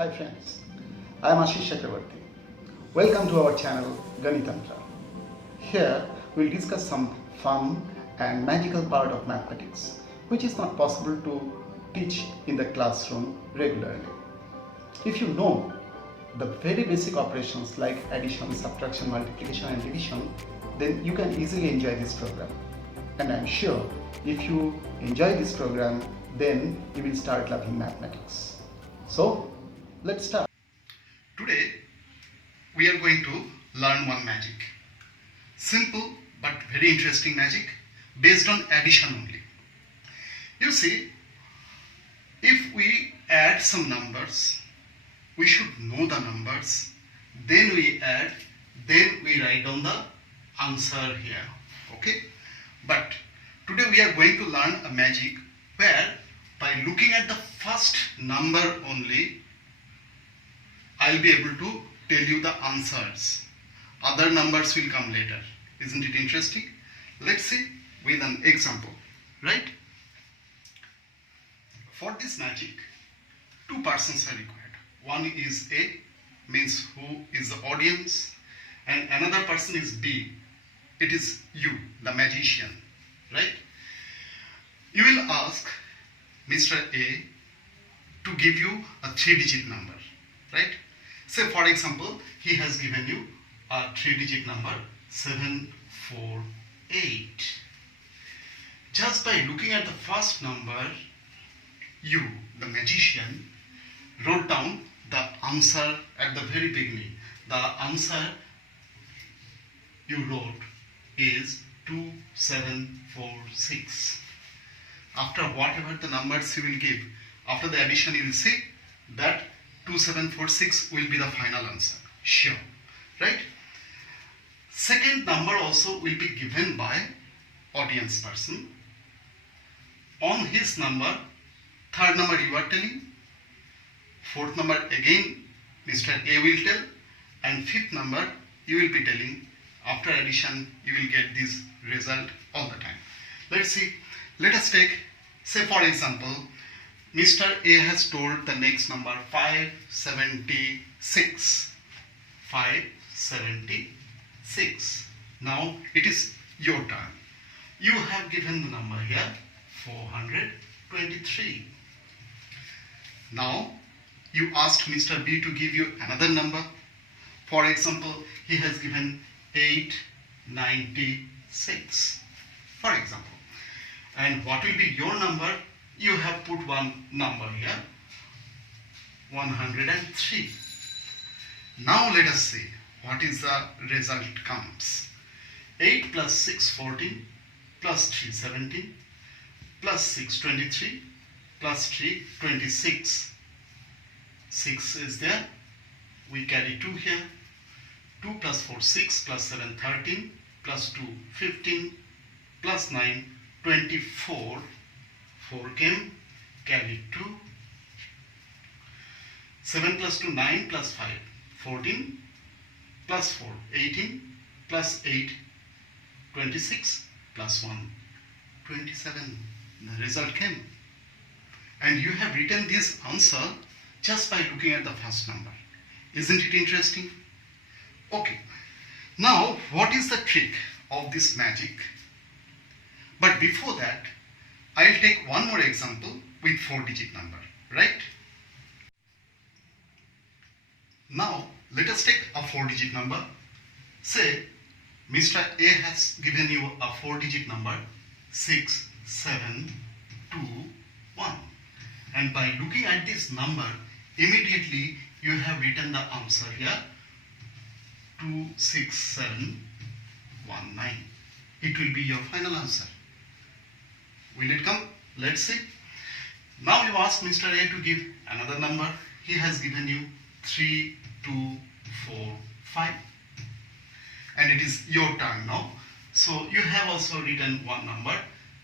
Hi friends, I am Ashish Chakravarti. Welcome to our channel Ganitantra. Here we will discuss some fun and magical part of mathematics which is not possible to teach in the classroom regularly. If you know the very basic operations like addition, subtraction, multiplication and division, then you can easily enjoy this program. And I am sure if you enjoy this program, then you will start loving mathematics. So, let's start. Today, we are going to learn one magic. Simple but very interesting magic based on addition only. You see, if we add some numbers, we should know the numbers, then we add, then we write down the answer here. Okay? But today we are going to learn a magic where by looking at the first number only, I'll be able to tell you the answers. Other numbers will come later. Isn't it interesting? Let's see with an example, right? For this magic, two persons are required. One is A, means who is the audience, and another person is B. It is you, the magician, right? You will ask Mr. A to give you a 3-digit number, right? Say for example, he has given you a 3-digit number 748. Just by looking at the first number, you, the magician, wrote down the answer at the very beginning. The answer you wrote is 2746. After whatever the numbers you will give, after the addition you will see that 2746 will be the final answer. Sure, right? Second number also will be given by audience person. On his number, third number you are telling, fourth number again Mr. A will tell, and fifth number you will be telling. After addition you will get this result all the time. Let's see. Let us take, say for example, Mr. A has told the next number 576. 576. Now it is your turn. You have given the number here 423. Now you asked Mr. B to give you another number. For example, he has given 896. For example. And what will be your number? You have put one number here, 103. Now let us see what is the result comes. 8 plus 6, 14, plus 3, 17, plus 6, 23, plus 3, 26. 6 is there. We carry 2 here. 2 plus 4, 6, plus 7, 13, plus 2, 15, plus 9, 24. 4 came, carry 2. 7 plus 2, 9, plus 5, 14, plus 4, 18, plus 8, 26, plus 1, 27. The result came. And you have written this answer just by looking at the first number. Isn't it interesting? Okay. Now, what is the trick of this magic? But before that, I'll take one more example with 4-digit number, right? Now, let us take a 4-digit number. Say, Mr. A has given you a 4-digit number 6721. And by looking at this number, immediately you have written the answer here 26719. It will be your final answer. Will it come? Let's see. Now you ask Mr. A to give another number. He has given you 3245. And it is your turn now. So you have also written one number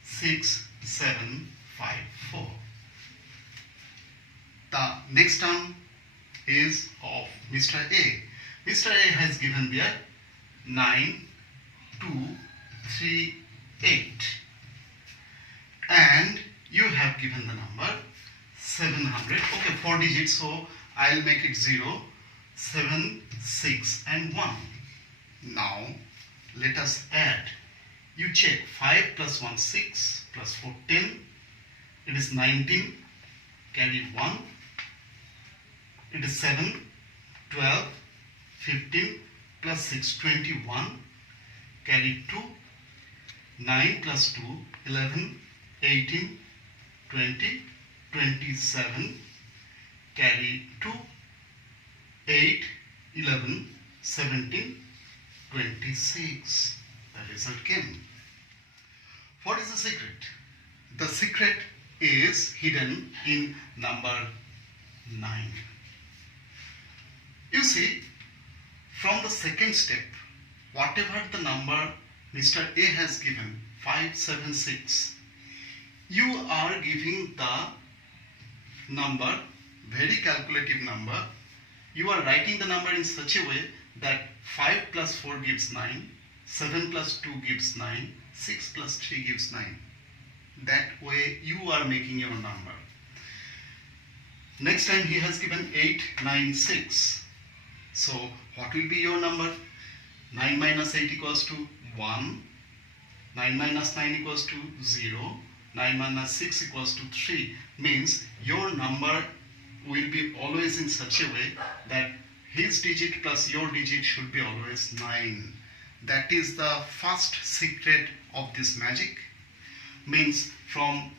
6754. The next term is of Mr. A. Mr. A has given there 9238. And you have given the number 700. Okay, 4 digits, so I'll make it 0, 7, 6 and 1. Now let us add. You check 5 plus 1 6 plus 4 10. It is 19. Carry 1. It is 7, 12, 15 plus 6 21. Carry 2. 9 plus 2 11, 18, 20, 27. Carry 2. 8, 11, 17, 26. The result came. What is the secret? The secret is hidden in number 9. You see, from the second step, whatever the number Mr. A has given, 576, you are giving the number, very calculative number. You are writing the number in such a way that 5 plus 4 gives 9, 7 plus 2 gives 9, 6 plus 3 gives 9. That way you are making your number. Next time he has given 8, 9, 6. So what will be your number? 9 minus 8 equals to 1. 9 minus 9 equals to 0. 9 minus 6 equals to 3. Means your number will be always in such a way that his digit plus your digit should be always 9. That is the first secret of this magic. Means from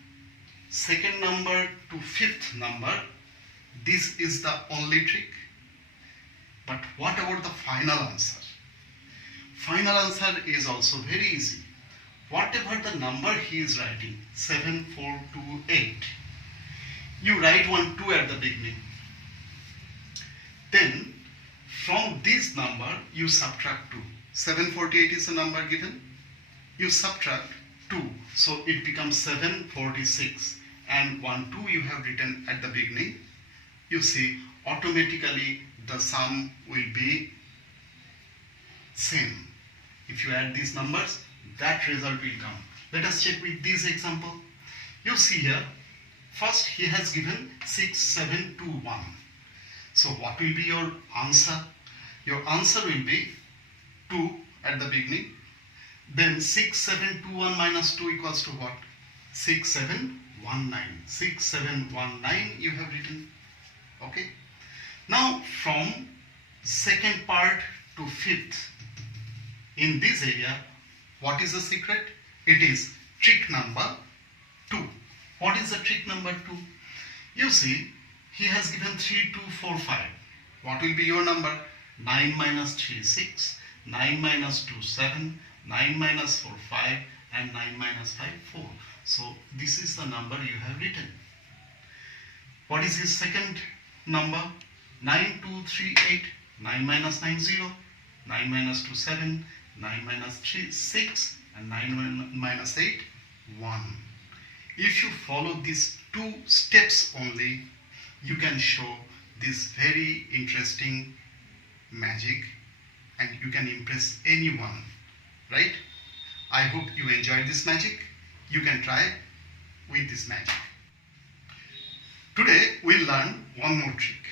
second number to fifth number, this is the only trick. But what about the final answer? Final answer is also very easy. Whatever the number he is writing, 7, 4, 2, 8, you write 1, 2 at the beginning. Then from this number you subtract 2. 748 is the number given. You subtract 2. So it becomes 746. And 1, 2 you have written at the beginning. You see, automatically the sum will be same. If you add these numbers, that result will come. Let us check with this example. You see here, first he has given 6, 7, 2, 1. So what will be your answer? Your answer will be 2 at the beginning. Then 6, 7, 2, 1 minus 2 equals to what? 6, 7, 1, 9. 6, 7, 1, 9 you have written. Okay. Now from second part to fifth, in this area, what is the secret? It is trick number 2. What is the trick number 2? You see, he has given 3, 2, 4, 5. What will be your number? 9 minus 3, 6. 9 minus 2, 7. 9 minus 4, 5. And 9 minus 5, 4. So this is the number you have written. What is his second number? 9, 2, 3, 8. 9 minus 9, 0. 9 minus 2, 7. 9 minus 3, 6. And 9 minus 8, 1. If you follow these 2 steps only, you can show this very interesting magic and you can impress anyone, right? I hope you enjoyed this magic. You can try with this magic. Today we'll learn one more trick.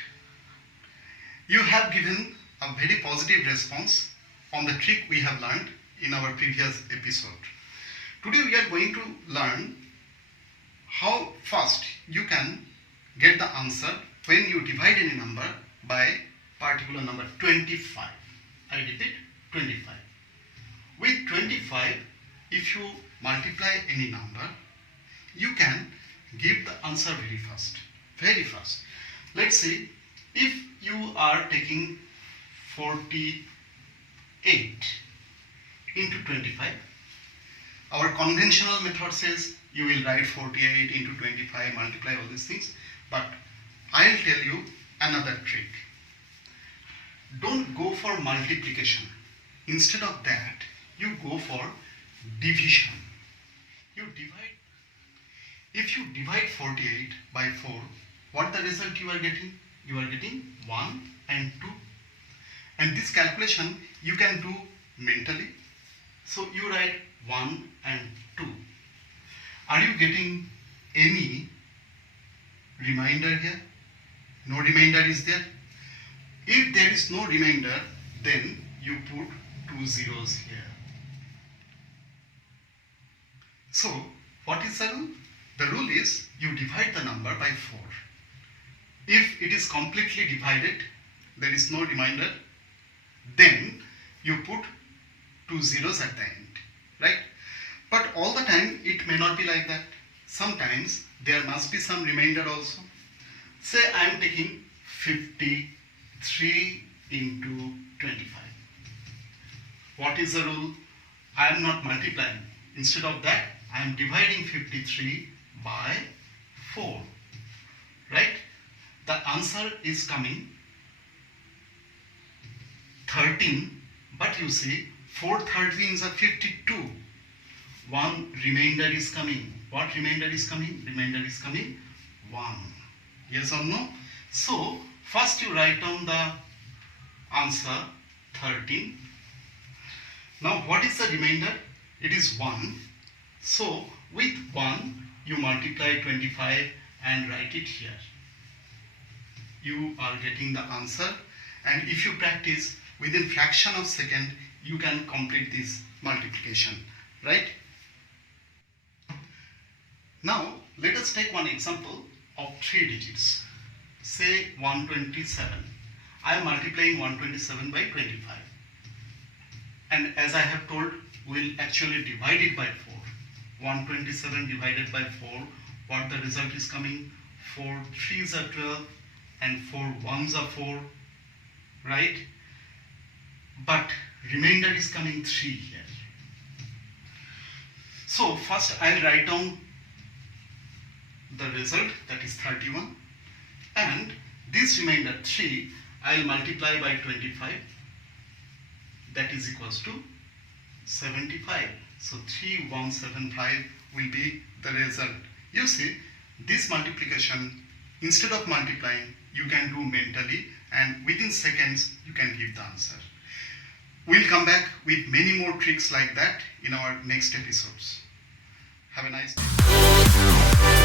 You have given a very positive response on the trick we have learned in our previous episode. Today we are going to learn how fast you can get the answer when you divide any number by particular number 25. I repeat, 25. With 25, if you multiply any number, you can give the answer very fast. Very fast. Let's say if you are taking 48 into 25, our conventional method says you will write 48 into 25, multiply all these things. But I'll tell you another trick. Don't go for multiplication. Instead of that, you go for division. You divide. If you divide 48 by 4, what the result you are getting? You are getting 1 and 2. And this calculation you can do mentally. So you write 1 and 2. Are you getting any reminder here? No remainder is there. If there is no remainder, then you put 2 zeros here. So, what is the rule? The rule is you divide the number by 4. If it is completely divided, there is no remainder, then you put 2 zeros at the end, right? But all the time it may not be like that. Sometimes there must be some remainder also. Say I am taking 53 into 25. What is the rule? I am not multiplying. Instead of that, I am dividing 53 by 4, right? The answer is coming 13, but you see 4 13s are 52. One remainder is coming. What remainder is coming? Remainder is coming 1. Yes or no? So first you write down the answer 13. Now what is the remainder? It is 1. So with 1 you multiply 25 and write it here. You are getting the answer, and if you practice, within fraction of second you can complete this multiplication, right? Now let us take one example of 3 digits. Say 127. I am multiplying 127 by 25. And as I have told, we'll actually divide it by 4. 127 divided by 4, what the result is coming? 4 3s are 12 and 4 1s are 4, right? But remainder is coming 3 here. So first I'll write down the result, that is 31, and this remainder 3 I'll multiply by 25, that is equals to 75. So 3175 will be the result. You see, this multiplication, instead of multiplying, you can do mentally, and within seconds you can give the answer. We'll come back with many more tricks like that in our next episodes. Have a nice day.